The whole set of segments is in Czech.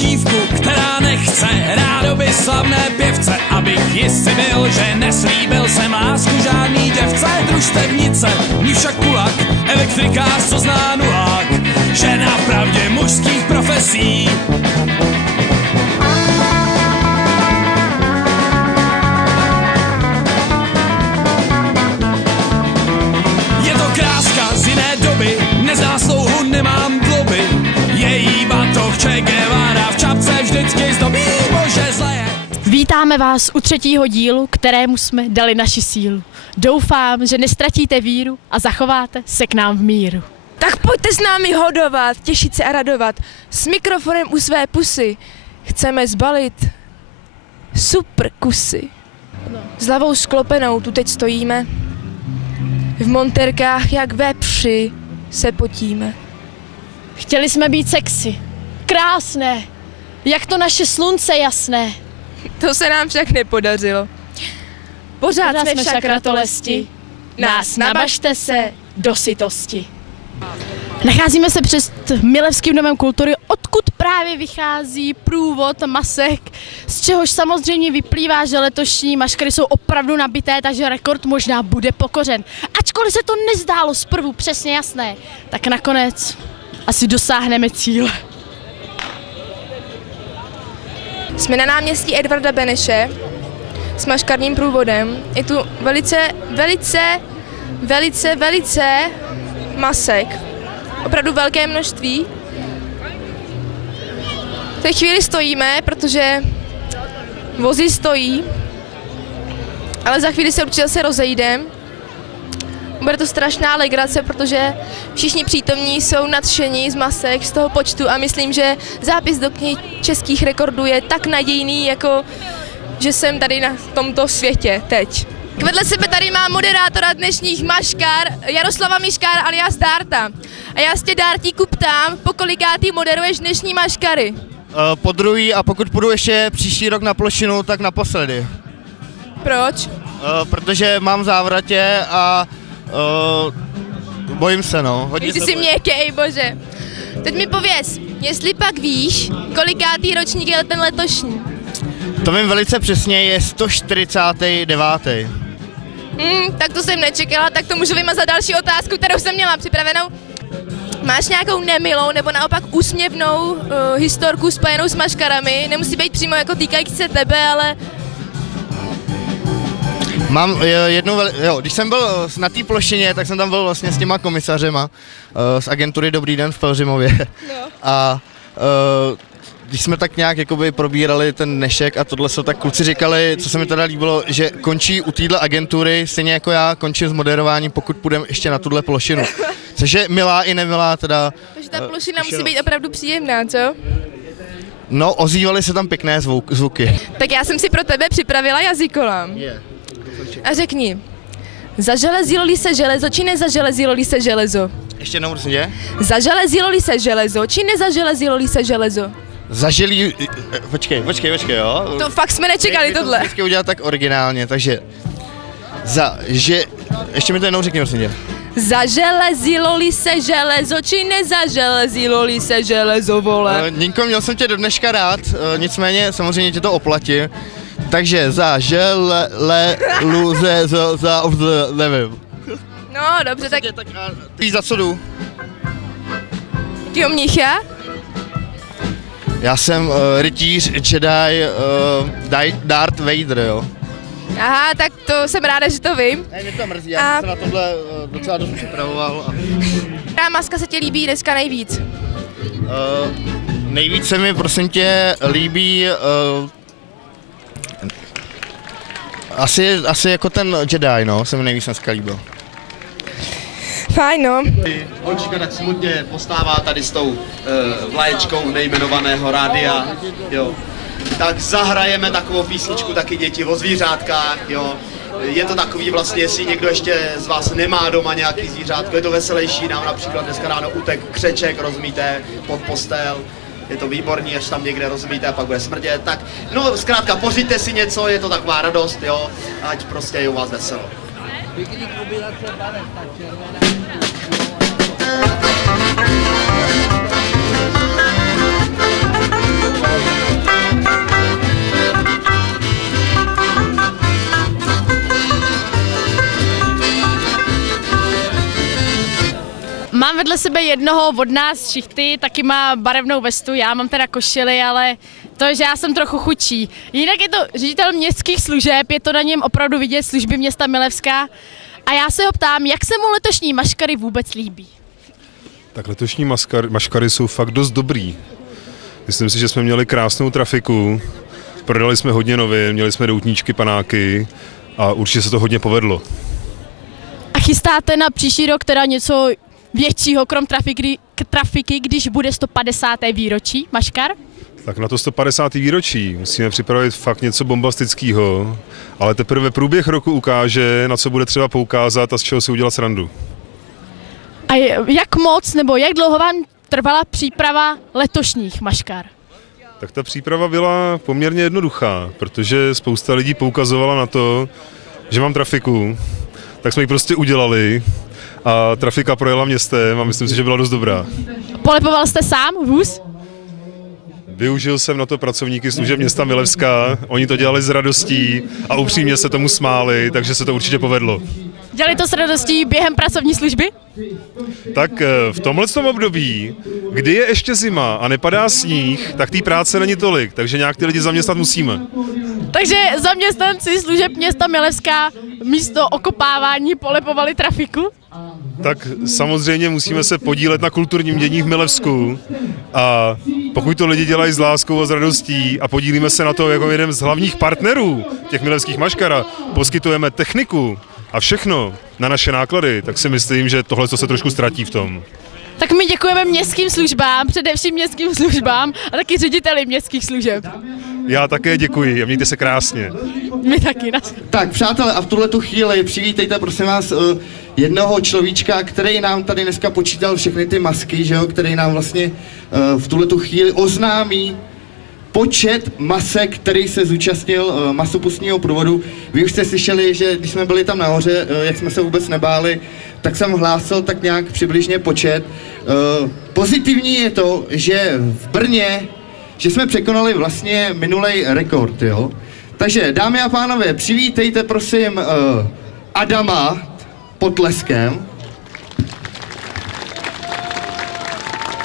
dívku, která nechce rádoby slavné pěvce, abych jistý byl, že neslíbil jsem lásku žádný děvce. Družstevnice, ní však kulak, elektrikář, co zná nulák, žena pravdě mužských profesí. Je to kráska z jiné doby, nezáslouhu nemám dloby, její batoh Che Guevara v čapce vždycky zdobí, bože zlé. Vítáme vás u 3. dílu, kterému jsme dali naši sílu. Doufám, že nestratíte víru a zachováte se k nám v míru. Tak pojďte s námi hodovat, těšit se a radovat. S mikrofonem u své pusy chceme zbalit super kusy. S hlavou sklopenou tu teď stojíme. V monterkách jak vepři se potíme. Chtěli jsme být sexy, krásné, jak to naše slunce jasné. To se nám však nepodařilo. Pořád jsme však ratolesti, nás nabažte se do sytosti. Nacházíme se před Milevským domem kultury, odkud právě vychází průvod masek, z čehož samozřejmě vyplývá, že letošní maškary jsou opravdu nabité, takže rekord možná bude pokořen. Ačkoliv se to nezdálo zprvu přesně jasné, tak nakonec asi dosáhneme cíle. Jsme na náměstí Edvarda Beneše s maškarním průvodem. Je tu velice masek. Opravdu velké množství. V té chvíli stojíme, protože vozy stojí, ale za chvíli se určitě zase rozejdeme. Bude to strašná legrace, protože všichni přítomní jsou nadšení z masek, z toho počtu a myslím, že zápis do knih českých rekordů je tak nadějný, jako že jsem tady na tomto světě teď. Vedle sebe tady mám moderátora dnešních maškar, Jaroslava Miškára alias Darta. A já se Dartíku ptám, po kolikátý moderuješ dnešní maškary? Po druhý, a pokud půjdu ještě příští rok na plošinu, tak naposledy. Proč? Protože mám závratě a bojím se, no. Hodně Ty jsi měkkej, bože. Teď mi pověz, jestli pak víš, kolikátý ročník je ten letošní? To vím velice přesně, je 149. Tak to jsem nečekala, tak to můžu vymazat další otázku, kterou jsem měla připravenou. Máš nějakou nemilou nebo naopak úsměvnou historku spojenou s maškarami? Nemusí být přímo jako týkající se tebe, ale... Mám jednu, když jsem byl na té plošině, tak jsem tam byl vlastně s těma komisařema z agentury Dobrý den v Pelhřimově. No. A když jsme tak nějak jakoby probírali ten dnešek a tohle, tak kluci říkali, co se mi teda líbilo, že končí u téhle agentury, stejně jako já končím s moderováním, pokud půjdeme ještě na tuhle plošinu. Což je milá i nemilá teda. Takže ta plošina musí být opravdu příjemná, co? No, ozývaly se tam pěkné zvuky. Tak já jsem si pro tebe připravila jazykolam. A řekni, zaželezilo-li se železo, či nezaželezilo-li se železo? Ještě jednou, prosím tě? Zaželezilo-li se železo, či nezaželezilo-li se železo? Zaželí... Počkej, jo. To fakt jsme nečekali tohle. To vždycky udělat tak originálně, takže... Ještě mi to jednou řekni, prosím tě. Zaželezilo-li se železo, či nezaželezilo-li se železo, vole? Ninko, měl jsem tě do dneška rád, nicméně samozřejmě tě to oplatím. Takže nevím. No, dobře, tak... Víš, za co jdu? Jakýho mnicha? Já jsem rytíř Jedi Darth Vader, jo. Aha, tak to jsem ráda, že to vím. Mě to mrzí, já jsem se na tohle docela dost připravoval. Která maska se ti líbí dneska nejvíc? Nejvíc se mi, prosím tě, líbí... Asi jako ten Jedi, no, se mi nejvíc dneska líbil. Fajn, no. Holčička tak smutně postává tady s tou vlaječkou nejmenovaného rádia, jo. Tak zahrajeme takovou písničku taky děti o zvířátkách, jo. Je to takový vlastně, jestli někdo ještě z vás nemá doma nějaký zvířátko, je to veselější, nám například dneska ráno utek křeček, rozumíte, pod postel. Je to výborný, až tam někde rozumíte a pak bude smrdět, tak no zkrátka pořiďte si něco, je to taková radost, jo, ať prostě je u vás veselo. Mám vedle sebe jednoho od nás šichty, taky má barevnou vestu, já mám teda košili, ale to, že já jsem trochu chudší. Jinak je to ředitel městských služeb, je to na něm opravdu vidět, služby města Milevska. A já se ho ptám, jak se mu letošní maškary vůbec líbí? Tak letošní maškary jsou fakt dost dobrý. Myslím si, že jsme měli krásnou trafiku, prodali jsme hodně novin, měli jsme doutníčky, panáky a určitě se to hodně povedlo. A chystáte na příští rok teda něco většího, krom trafiky, když bude 150. výročí maškar? Tak na to 150. výročí musíme připravit fakt něco bombastického, ale teprve průběh roku ukáže, na co bude třeba poukázat a z čeho si udělat srandu. A jak moc nebo jak dlouho vám trvala příprava letošních maškar? Tak ta příprava byla poměrně jednoduchá, protože spousta lidí poukazovala na to, že mám trafiku, tak jsme ji prostě udělali a trafika projela městem a myslím si, že byla dost dobrá. Polepoval jste sám vůz? Využil jsem na to pracovníky služeb města Milevska, oni to dělali s radostí a upřímně se tomu smáli, takže se to určitě povedlo. Dělali to s radostí během pracovní služby? Tak v tomhletom období, kdy je ještě zima a nepadá sníh, tak té práce není tolik, takže nějak ty lidi zaměstnat musíme. Takže zaměstnanci služeb města Milevska místo okopávání polepovali trafiku? Tak samozřejmě musíme se podílet na kulturním dění v Milevsku a pokud to lidi dělají s láskou a s radostí a podílíme se na to jako jeden z hlavních partnerů těch milevských maškar, poskytujeme techniku a všechno na naše náklady, tak si myslím, že tohle se trošku ztratí v tom. Tak my děkujeme městským službám, především městským službám a taky řediteli městských služeb. Já také děkuji a mějte se krásně. My taky. Tak přátelé, a v tuhletu chvíli přivítejte prosím vás jednoho človíčka, který nám tady dneska počítal všechny ty masky, že jo, který nám vlastně v tuhletu chvíli oznámí počet masek, který se zúčastnil masopustního průvodu. Vy už jste slyšeli, že když jsme byli tam nahoře, jak jsme se vůbec nebáli, tak jsem hlásil tak nějak přibližně počet. Pozitivní je to, že v Brně, že jsme překonali vlastně minulej rekord, jo. Takže dámy a pánové, přivítejte prosím Adama potleskem.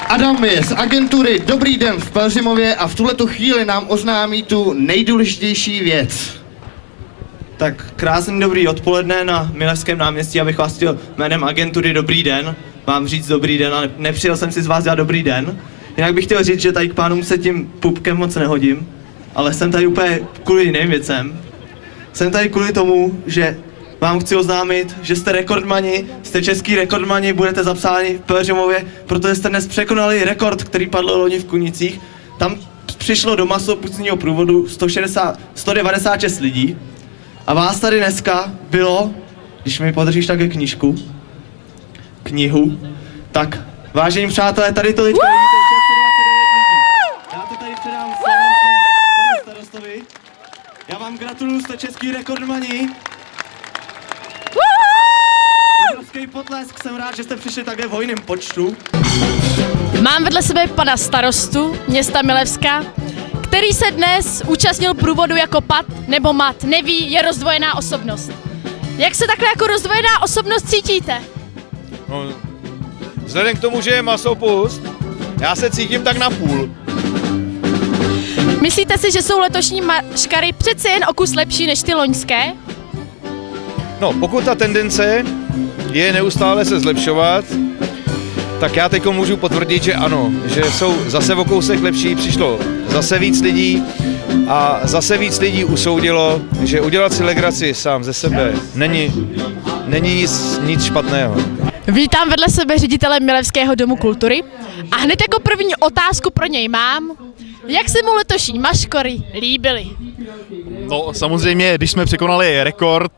Adam je z agentury Dobrý den v Pelhřimově a v tuhletu chvíli nám oznámí tu nejdůležitější věc. Tak krásný dobrý odpoledne na Milevském náměstí, abych vás chtěl jménem agentury Dobrý den vám říct dobrý den, ale nepřijel jsem si z vás dělat dobrý den. Jinak bych chtěl říct, že tady k pánům se tím pupkem moc nehodím, ale jsem tady úplně kvůli jiným věcem. Jsem tady kvůli tomu, že vám chci oznámit, že jste rekordmani, jste český rekordmani, budete zapsáni v Pelhřimově, protože jste dnes překonali rekord, který padl loni v Kunicích. Tam přišlo do masopustního průvodu 196 lidí a vás tady dneska bylo, když mi podržíš také knihu, tak vážení přátelé, tady to teďka vidíte 629 lidí. Já to tady předám panu starostovi. Já vám gratuluju, jste český rekordmani. Obrovský potlesk, jsem rád, že jste přišli také v hojném počtu. Mám vedle sebe pana starostu města Milevska, který se dnes účastnil průvodu jako pat nebo mat. Neví, je rozdvojená osobnost. Jak se takhle jako rozdvojená osobnost cítíte? No, vzhledem k tomu, že je masopust, já se cítím tak na půl. Myslíte si, že jsou letošní maškary přeci jen o kus lepší než ty loňské? No, pokud ta tendence je neustále se zlepšovat, tak já teď můžu potvrdit, že ano, že jsou zase o kousek lepší, přišlo zase víc lidí a zase víc lidí usoudilo, že udělat si legraci sám ze sebe není nic špatného. Vítám vedle sebe ředitele Milevského domu kultury a hned jako první otázku pro něj mám, jak se mu letošní maškary líbily? No samozřejmě, když jsme překonali rekord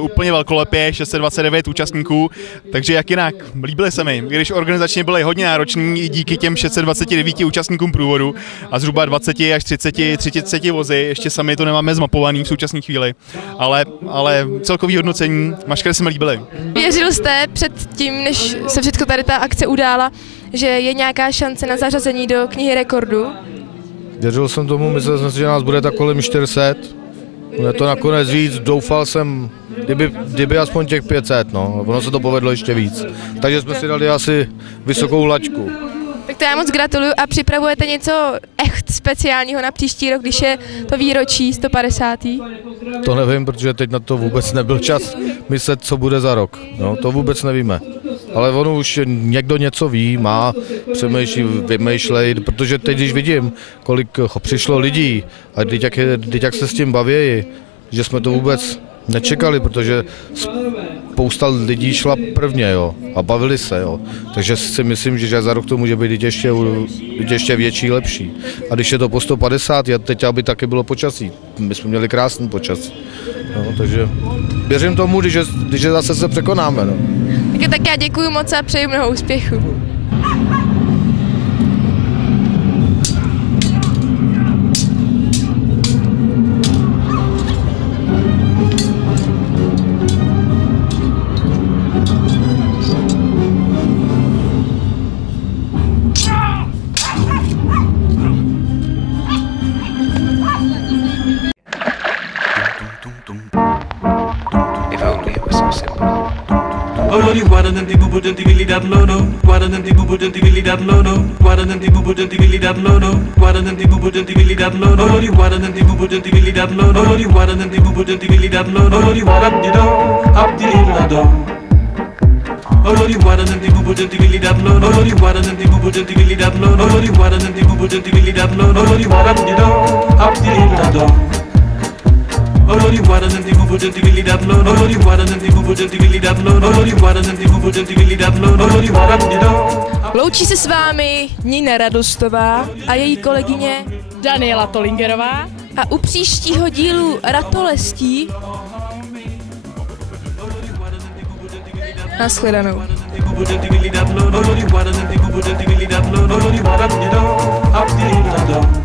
úplně velkolepě, 629 účastníků, takže jak jinak, líbily se mi, když organizačně byly hodně náročný díky těm 629 účastníkům průvodu a zhruba 20 až 30 vozy, ještě sami to nemáme zmapovaný v současné chvíli, ale celkový hodnocení, maškary se mi líbily. Věřil jste před tím, než se všechno tady ta akce udála, že je nějaká šance na zařazení do knihy rekordů? Věřil jsem tomu, myslel jsem si, že nás bude tak kolem 400. Je to nakonec víc, doufal jsem, kdyby aspoň těch 500, no, ono se to povedlo ještě víc. Takže jsme si dali asi vysokou laťku. Tak to já moc gratuluju a připravujete něco echt speciálního na příští rok, když je to výročí 150. To nevím, protože teď na to vůbec nebyl čas myslet, co bude za rok. No, to vůbec nevíme. Ale ono už někdo něco ví, má, přemýšlí, vymýšlej, protože teď, když vidím, kolik přišlo lidí a teď jak se s tím baví, že jsme to vůbec nečekali, protože spousta lidí šla prvně, jo, a bavili se, jo. Takže si myslím, že za rok to může být ještě větší, lepší. A když je to po 150, teď aby taky bylo počasí. My jsme měli krásný počasí. No, takže věřím tomu, když zase se překonáme. No. Tak já děkuji moc a přeji mnoho úspěchů. Olori guarda tanti bubu tanti villi dat lono, guarda tanti bubu tanti villi dat lono, guarda tanti bubu tanti villi dat lono, guarda tanti bubu tanti villi dat lono, olori guarda tanti bubu tanti villi dat lono, olori guarda tanti bubu tanti villi dat lono, olori guarda di do, up di la do. Olori guarda tanti bubu tanti villi dat lono, olori guarda tanti bubu tanti villi dat lono, olori guarda tanti bubu tanti villi dat lono, olori guarda di do, up di la do. Olori guarda tanti bubu tanti villi dat lono, olori guarda tanti bubu tanti villi dat lono, olori guarda tanti bubu tanti villi dat lono, olori guarda di do. Loučí se s vámi Nina Radostová a její kolegyně Daniela Tolingerová. A u příštího dílu Ratolestí nashledanou. Olori guarda tanti bubu tanti villi dat lono, olori guarda di do, up di la do.